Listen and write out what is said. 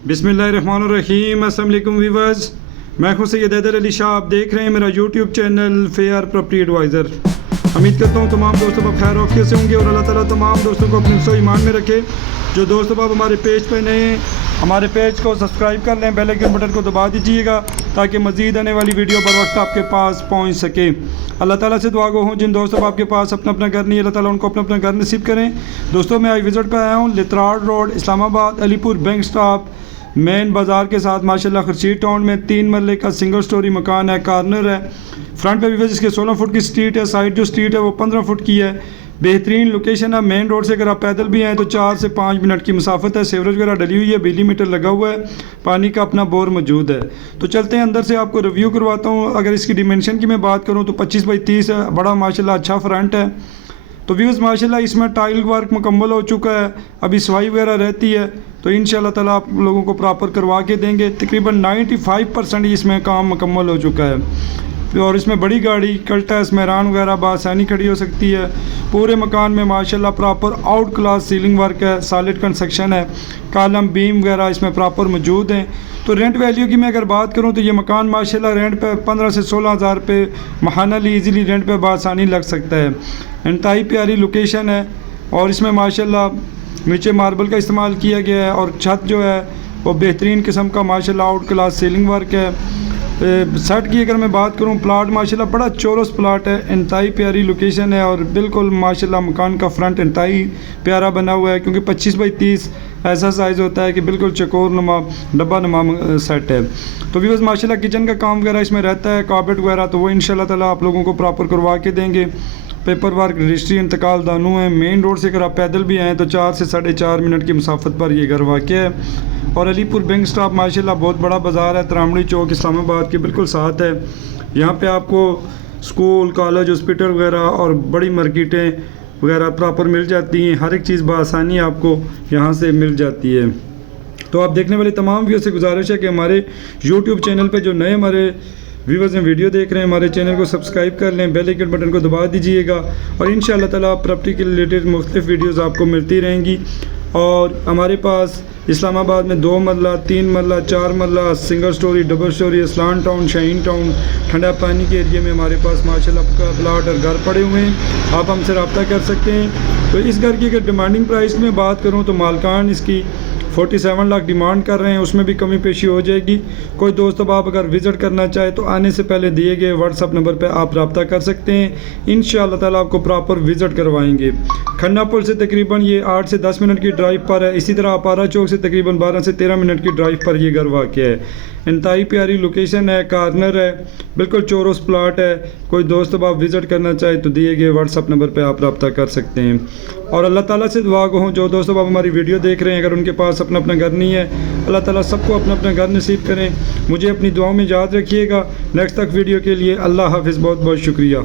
बिस्मिल्लाहिर्रहमानिर्रहीम। अस्सलाम वालेकुम व्यूअर्स, मैं खुद सैयद हैदर अली शाह। आप देख रहे हैं मेरा YouTube channel fair property advisor. उम्मीद करता हूँ तमाम दोस्तों को खैर औफियत से होंगे और अल्लाह ताला तमाम दोस्तों को अपने हिफ्ज़ ईमान में रखे। जो दोस्तों आप हमारे पेज पे नए हैं, हमारे पेज को सब्सक्राइब कर लें, बेल आइकन बटन को दबा दीजिएगा ताकि मज़ीद आने वाली वीडियो बर वक्त आपके पास पहुँच सके। अल्लाह ताला से दुआ गो हूँ जिन दोस्तों आपके पास अपना अपना घर नहीं, अल्लाह ताला उनको अपना अपना घर नसीब करें। दोस्तों मैं आज विज़िट पर आया हूँ Lehtrar road, Islamabad, Alipur bank stop main बाज़ार के साथ माशाल्लाह खर्शीद टाउन में 3 मरले का सिंगल स्टोरी मकान है, कॉर्नर है। फ्रंट पे भी इसके 16 फुट की स्ट्रीट है, साइड जो स्ट्रीट है वो 15 फुट की है। बेहतरीन लोकेशन है, मेन रोड से अगर आप पैदल भी आएँ तो 4 से 5 मिनट की मुसाफत है। सेवरेज वगैरह डली हुई है, बिजली मीटर लगा हुआ है, पानी का अपना बोर मौजूद है। तो चलते हैं अंदर से आपको रिव्यू करवाता हूँ। अगर इसकी डिमेंशन की मैं बात करूँ तो 25 बाई 30 है, बड़ा माशाल्लाह अच्छा फ्रंट है। तो व्यूज़ माशाल्लाह इसमें टाइल वर्क मुकम्मल हो चुका है, अभी सफाई वगैरह रहती है तो इंशाल्लाह ताला आप लोगों को प्रॉपर करवा के देंगे। तकरीबन 95% इसमें काम मुकम्मल हो चुका है और इसमें बड़ी गाड़ी कल्टस मेहरान वगैरह बासानी खड़ी हो सकती है। पूरे मकान में माशाल्लाह proper out class ceiling work है, सॉलिड कंस्ट्रक्शन है, कॉलम बीम वगैरह इसमें प्रॉपर मौजूद हैं। तो रेंट वैल्यू की मैं अगर बात करूं तो ये मकान माशाल्लाह रेंट पे 15 से 16 हज़ार रुपये महानली ईज़िली रेंट पे बासानी लग सकता है। इंतहाई प्यारी लोकेशन है और इसमें माशाल्लाह नीचे मार्बल का इस्तेमाल किया गया है और छत जो है वो बेहतरीन किस्म का माशाल्लाह आउट क्लास सीलिंग वर्क है। सेट की अगर मैं बात करूं, प्लाट माशाल्लाह बड़ा चौरस प्लाट है, इंतहाई प्यारी लोकेशन है और बिल्कुल माशाल्लाह मकान का फ्रंट इंतहाई प्यारा बना हुआ है क्योंकि 25 बाई 30 ऐसा साइज़ होता है कि बिल्कुल चकोर नुमा डब्बा नुमा सेट है। तो व्यूअर्स माशाल्लाह किचन का काम वगैरह इसमें रहता है, कारपेट वगैरह तो वो इंशाल्लाह ताला आप लोगों को प्रॉपर करवा के देंगे। पेपर वर्क रजिस्ट्री इंतकाल दानों है। मेन रोड से अगर आप पैदल भी आएँ तो 4 से 4.5 मिनट की मुसाफत पर ये घर वाक़ है। और अलीपुर बैंक स्टॉप माशाल्लाह बहुत बड़ा बाज़ार है, त्रामड़ी चौक इस्लामाबाद के बिल्कुल साथ है। यहाँ पे आपको स्कूल, कॉलेज, हॉस्पिटल वगैरह और बड़ी मार्केटें वगैरह प्रॉपर मिल जाती हैं। हर एक चीज़ बआसानी आपको यहाँ से मिल जाती है। तो आप देखने वाले तमाम व्यूअर्स से गुजारिश है कि हमारे यूट्यूब चैनल पर जो नए हमारे व्यूवर्स ने वीडियो देख रहे हैं, हमारे चैनल को सब्सक्राइब कर लें, बेल आइकन बटन को दबा दीजिएगा और इंशाल्लाह ताला प्रॉपर्टी के रिलेटेड मुख्तलिफ वीडियोस आपको मिलती रहेंगी। और हमारे पास इस्लामाबाद में 2 मरला, 3 marla, 4 marla, single storey, double storey, Islam town, Shaheen town, Thanda Pani के एरिया में हमारे पास माशाल्लाह का प्लाट और घर पड़े हुए हैं। आप हमसे रब्ता कर सकते हैं। तो इस घर की अगर डिमांडिंग प्राइस में बात करूँ तो मालकान इसकी 47 लाख डिमांड कर रहे हैं, उसमें भी कमी पेशी हो जाएगी। कोई दोस्त अब आप अगर विज़िट करना चाहे तो आने से पहले दिए गए व्हाट्सअप नंबर पर आप रब्ता कर सकते हैं। इंशाअल्लाह ताला आपको प्रॉपर विज़िट करवाएंगे। खन्ना पुल से तकरीबन ये 8 से 10 मिनट की ड्राइव पर है। इसी तरह अपारा चौक से तकरीबन 12 से 13 मिनट की ड्राइव पर ये घर वाक़ है। इंतहाई प्यारी लोकेशन है, कॉर्नर है, बिल्कुल चौरस प्लाट है। कोई दोस्त अब आप विज़िट करना चाहे तो दिए गए व्हाट्सअप नंबर पर आप रब्ता कर सकते हैं। और अल्लाह ताला से दुआ गो हूँ जो दोस्तों आप हमारी वीडियो देख रहे हैं, अगर उनके पास अपना अपना घर नहीं है, अल्लाह ताला सबको अपना अपना घर नसीब करें। मुझे अपनी दुआओं में याद रखिएगा। नेक्स्ट तक वीडियो के लिए अल्लाह हाफिज़, बहुत बहुत शुक्रिया।